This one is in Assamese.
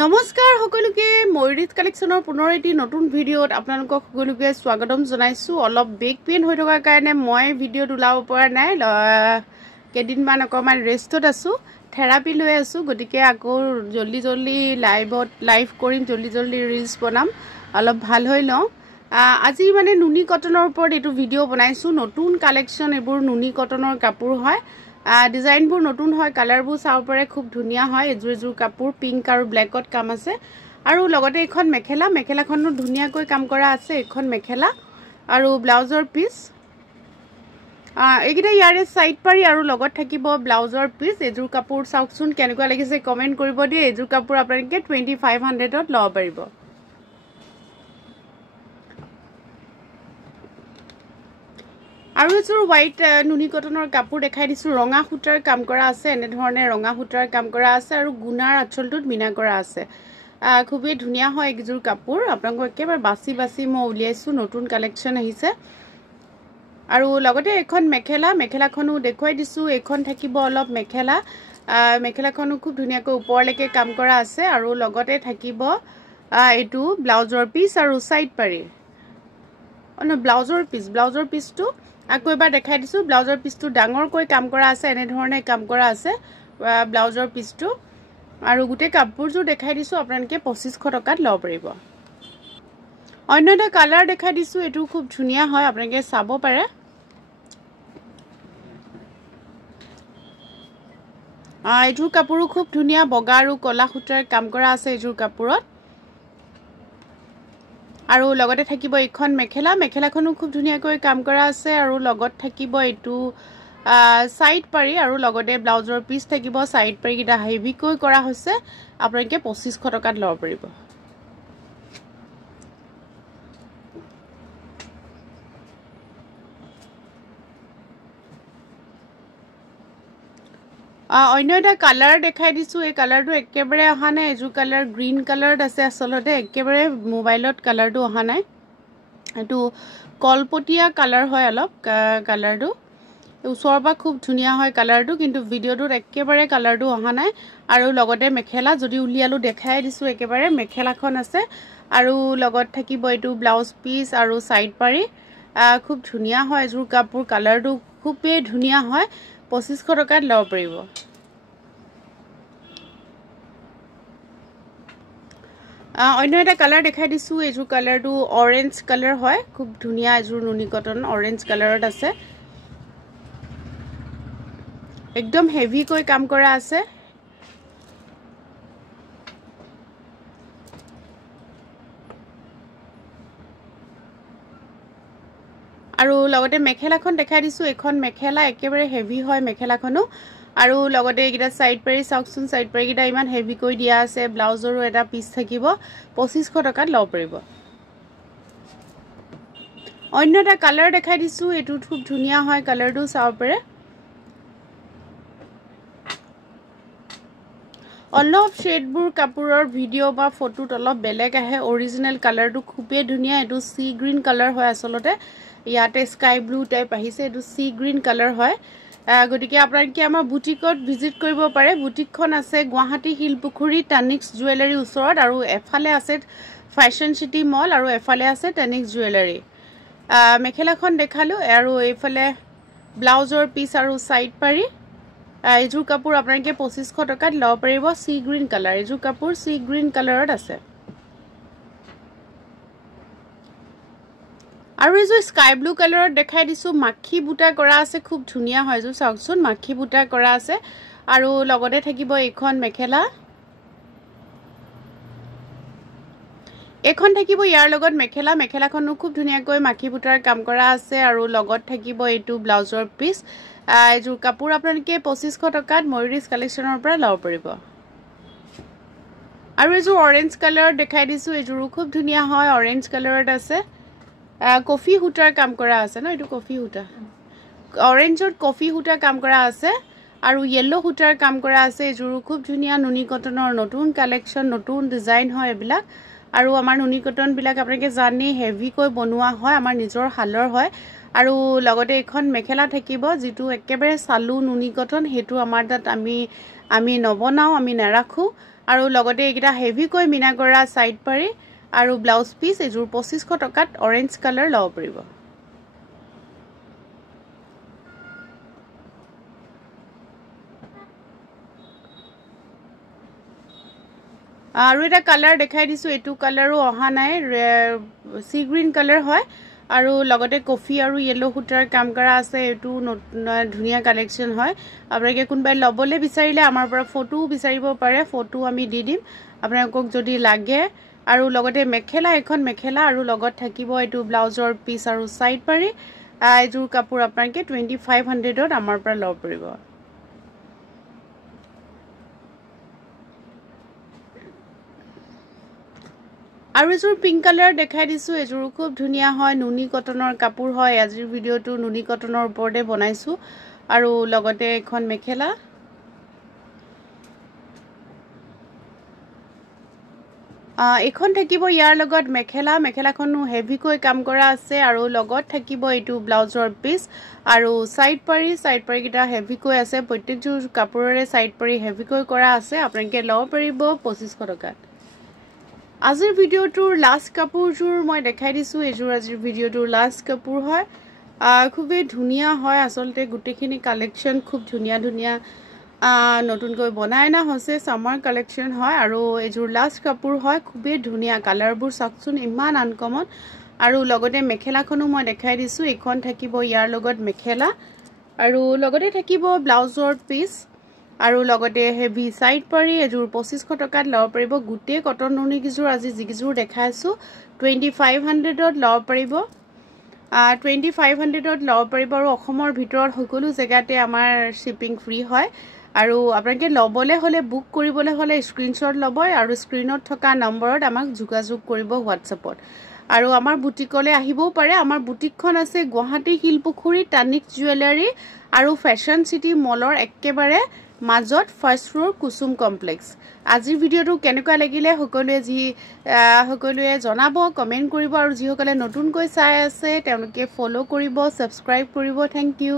নমস্কাৰ সকলোকে ময়ূৰিত কালেকশনৰ পুনৰ এটি নতুন ভিডিঅ'ত আপোনালোকক সকলোকে স্বাগতম জনাইছো। অলপ বেক পেইন হৈ থকাৰ কাৰণে মই ভিডিঅ'ত ওলাব পৰা নাই, কেইদিনমান অকমান ৰেষ্টত আছো, থেৰাপি লৈ আছো। গতিকে আকৌ জলদি লাইভ কৰিম, জলদি ৰিলছ বনাম, অলপ ভাল হৈ লওঁ। আজি মানে নুনি কটনৰ ওপৰত এইটো ভিডিঅ' বনাইছো। নতুন কালেকশন, এইবোৰ নুনি কটনৰ কাপোৰ হয়। ডিজাইনবোৰ নতুন হয়, কালাৰবোৰ চাব পাৰে, খুব ধুনীয়া হয়। এযোৰ কাপোৰ পিংক আৰু ব্লেকত কাম আছে। আৰু লগতে এখন মেখেলাখনো ধুনীয়াকৈ কাম কৰা আছে। এখন মেখেলা আৰু ব্লাউজৰ পিচ, এইকেইটা ইয়াৰে সাইড পাৰি আৰু লগত থাকিব ব্লাউজৰ পিচ। এযোৰ কাপোৰ চাওকচোন কেনেকুৱা লাগিছে কমেন্ট কৰিব দিয়ে। এযোৰ কাপোৰ আপোনালোকে 2500ত ল'ব পাৰিব। আৰু এযোৰ হোৱাইট নুনি কটনৰ কাপোৰ দেখাই দিছো। ৰঙা সূতাৰ কাম কৰা আছে, এনে ধৰণে ৰঙা সূতাৰ কাম কৰা আছে আৰু গুণাৰ আঁচলটোত মিনা কৰা আছে। খুবেই ধুনীয়া হয় এইযোৰ কাপোৰ। আপোনালোকক একেবাৰে বাছি মই উলিয়াইছো, নতুন কালেকশন আহিছে। আৰু লগতে এখন মেখেলাখনো দেখুৱাই দিছো। এখন থাকিব অলপ মেখেলাখনো খুব ধুনীয়াকৈ ওপৰলৈকে কাম কৰা আছে। আৰু লগতে থাকিব এইটো ব্লাউজৰ পিচ আৰু সাইড পাৰি, ব্লাউজৰ পিচটো আকৌ এবাৰ দেখাই দিছো। ব্লাউজৰ পিচটো ডাঙৰকৈ কাম কৰা আছে, এনে ধৰণে কাম কৰা আছে ব্লাউজৰ পিচটো। আৰু গোটেই কাপোৰযোৰ দেখাই দিছো, আপোনালোকে 2500 টকাত ল'ব পাৰিব। অন্য এটা কালাৰ দেখাই দিছো, এইটো খুব ধুনীয়া হয়, আপোনালোকে চাব পাৰে। এইযোৰ কাপোৰো খুব ধুনীয়া, বগা আৰু কলা সূতাৰ কাম কৰা আছে এইযোৰ কাপোৰত। আৰু লগতে থাকিব এইখন মেখেলাখনো খুব ধুনীয়াকৈ কাম কৰা আছে। আৰু লগত থাকিব এইটো সাইড পাৰি আৰু লগতে ব্লাউজৰ পিচ থাকিব। সাইড পাৰি কিটা হেভিকৈ কৰা হৈছে, আপোনালোকে 2500 টকাত ল'ব পাৰিব। অন্য এটা কালাৰ দেখাই দিছো। এই কালাৰটো একেবাৰে অহা নাই, এযোৰ কালাৰ গ্ৰীণ কালাৰত আছে। আচলতে একেবাৰে মোবাইলত কালাৰটো অহা নাই, এইটো কলপতীয়া কালাৰ হয় অলপ। কালাৰটো ওচৰৰ পৰা খুব ধুনীয়া হয় কালাৰটো, কিন্তু ভিডিঅ'টোত একেবাৰে কালাৰটো অহা নাই। আৰু লগতে মেখেলা যদি উলিয়ালো দেখাই দিছো, একেবাৰে মেখেলাখন আছে। আৰু লগত থাকিব এইটো ব্লাউজ পিচ আৰু সাইড পাৰি। খুব ধুনীয়া হয় এযোৰ কাপোৰ, কালাৰটো খুবেই ধুনীয়া হয়। 2500 টকাত ল'ব পাৰিব। অন্য এটা কালাৰ দেখাই দিছো। এইযোৰ কালাৰটো অৰেঞ্জ কালাৰ হয়, খুব ধুনীয়া এযোৰ নুনি কটন অৰেঞ্জ কালাৰত আছে। একদম হেভিকৈ কাম কৰা আছে। আৰু লগতে মেখেলাখন দেখাই দিছো। এখন মেখেলা একেবাৰে হেভি হয় মেখেলাখনো। আৰু লগতে এইকেইটা সাইড পাৰি চাওকচোন, সাইড পাৰি কেইটা ইমান হেভিকৈ দিয়া আছে। ব্লাউজৰো এটা পিচ থাকিব, 2500 টকাত ল'ব পাৰিব। অন্য এটা কালাৰ দেখাই দিছো, এইটো খুব ধুনীয়া হয়, কালাৰটো চাব পাৰে। অলপ শেডবোৰ কাপোৰৰ ভিডিঅ' বা ফটোত অলপ বেলেগ আহে, অৰিজিনেল কালাৰটো খুবেই ধুনীয়া। এইটো সি গ্ৰীণ কালাৰ হয় আচলতে, ইয়াতে স্কাই ব্লু টাইপ আহিছে, এইটো সি গ্ৰীণ কালাৰ হয়। গতিকে আপোনালোকে আমাৰ বুটিকত ভিজিট কৰিব পাৰে। বুটিকখন আছে গুৱাহাটী শিলপুখুৰী টানিক্স জুৱেলাৰী ওচৰত, আৰু এফালে আছে ফেশ্বন চিটি মল, আৰু এফালে আছে টানিক্স জুৱেলাৰী। মেখেলাখন দেখালো, আৰু এইফালে ব্লাউজৰ পিচ আৰু সাইড পাৰি। এইযোৰ কাপোৰ আপোনালোকে 2500 টকাত ল'ব পাৰিব। সি গ্ৰীণ কালাৰ, এইযোৰ কাপোৰ সি গ্ৰীণ কালাৰত আছে। আৰু এইযোৰ স্কাই ব্লু কালাৰত দেখাই দিছো, মাখি বুটা কৰা আছে, খুব ধুনীয়া হয় এইযোৰ। চাওকচোন মাখি বুটা কৰা আছে। আৰু লগতে থাকিব এইখন এইখন থাকিব ইয়াৰ লগত মেখেলাখনো খুব ধুনীয়াকৈ মাখি বুটাৰ কাম কৰা আছে। আৰু লগত থাকিব এইটো ব্লাউজৰ পিচ। এইযোৰ কাপোৰ আপোনালোকে 2500 টকাত ময়ূৰিজ কালেকশনৰ পৰা ল'ব পাৰিব। আৰু এইযোৰ অৰেঞ্জ কালাৰত দেখাই দিছো, এইযোৰো খুব ধুনীয়া হয়, অৰেঞ্জ কালাৰত আছে। কফি সূতাৰ কাম কৰা আছে ন, এইটো কফি সূতা, অৰেঞ্জত কফি সূতা কাম কৰা আছে। আৰু য়েল্লো সূতাৰ কাম কৰা আছে। এইযোৰো খুব ধুনীয়া নুনি কটনৰ নতুন কালেকশন, নতুন ডিজাইন হয় এইবিলাক। আৰু আমাৰ নুনি কটন বিলাক আপোনালোকে জানি হেভিকৈ বনোৱা হয়, আমাৰ নিজৰ হালৰ হয়। আৰু লগতে এখন মেখেলা থাকিব, যিটো একেবাৰে চালু নুনি কটন, সেইটো আমাৰ তাত আমি নবনাও, আমি নাৰাখো। আৰু লগতে এইকেইটা হেভিকৈ মিনা কৰা সাইড পাৰি আৰু ব্লাউজ পিস এজোৰ 2500 টকাত অৰেঞ্জ কালাৰ লব পাৰিব আৰু এটা কালাৰ দেখাই দিছো এটো কালাৰো অহা নাই সি গ্ৰীন কালাৰ হয় আৰু লগতে কফি আৰু ইয়েলো হুটাৰ কাম কৰা আছে এটো ধুনিয়া কালেকচন হয় আপোনালোকে কোনবাই লবলে বিচাৰিলে আমাৰ পৰা ফটো বিচাৰিব পাৰে ফটো আমি দি দিম আপোনালোকক যদি লাগে আৰু লগতে মেখেলা এখন মেখেলা আৰু লগত থাকিব এটো ব্লাউজৰ পিস আৰু সাইড পাৰি এজোৰ কাপোৰ আপোনালোকে 2500 ত আমাৰ পৰা লব পাৰিব আৰু এজোৰ পিংক কালাৰ দেখাই দিছো এজোৰ খুব ধুনিয়া হয় নুনি কটনৰ কাপোৰ হয় আজিৰ ভিডিওটো নুনি কটনৰ ওপৰতে বনাইছো আৰু লগতে এখন মেখেলা এখন থাকিব ইয়াৰ লগত মেখেলাখনো হেভিকৈ কাম কৰা আছে আৰু লগত থাকিব এটো ব্লাউজৰ পিস আৰু সাইড পাৰি কিটা হেভিকৈ আছে প্ৰত্যেকযোৰ কাপোৰৰে সাইড পাৰি হেভিকৈ কৰা আছে আপোনালোকে লব পাৰিব 2500 টকাত আজিৰ ভিডিওটোৰ লাষ্ট কাপোৰজোৰ মই দেখাই দিছো এজোৰ আজিৰ ভিডিওটোৰ লাষ্ট কাপোৰ হয় খুবই ধুনিয়া হয় আসলতে গুটেখিনি কালেকচন খুব ধুনিয়া নতুনকৈ বনাই না হৈছে সামাৰ কালেকচন হয় আৰু এজোৰ লাষ্ট কাপোৰ হয় খুবই ধুনিয়া কালাৰবোৰ চাকচোন ইমান আনকমন আৰু লগতে মেখেলাখনো মই দেখাই দিছো এখন থাকিব ইয়াৰ লগত মেখেলা আৰু লগতে থাকিব ব্লাউজৰ পিস আৰু লগতে হেভি সাইড পাৰি এজোৰ 2500 টকাত লব পাৰিব গুটে কটন নুনি কিজোৰ আজি জিগিজোৰ দেখাইছো 2500 ত লব পাৰিব 2500 ত লব পাৰিব আৰু অসমৰ ভিতৰত সকলো জেগাতে আমাৰ শিপিং ফ্ৰী হয় আৰু আপোনালোকে লবলে হলে বুক কৰিবলে হলে স্ক্ৰিনশ্বট লব আৰু স্ক্ৰিনত থকা নম্বৰত আমাক যোগাযোগ কৰিব WhatsAppত আৰু আমাৰ বুটিকলে আহিবও পাৰে আমাৰ বুটিকখন আছে গুৱাহাটী শিলপুখুৰী টানিক জুৱেলাৰী আৰু ফ্যাশন সিটি মলৰ একেবাৰে মাজত ফাৰ্স্ট ফ্লোৰ কুসুম কমপ্লেক্স আজিৰ ভিডিওটো কেনেকুৱা লাগিলে সকলোৱে জনাব কমেন্ট কৰিব আৰু যিসকলে নতুনকৈ চাই আছে তেওঁলোকে ফলো কৰিব সাবস্ক্ৰাইব কৰিব থ্যাংক ইউ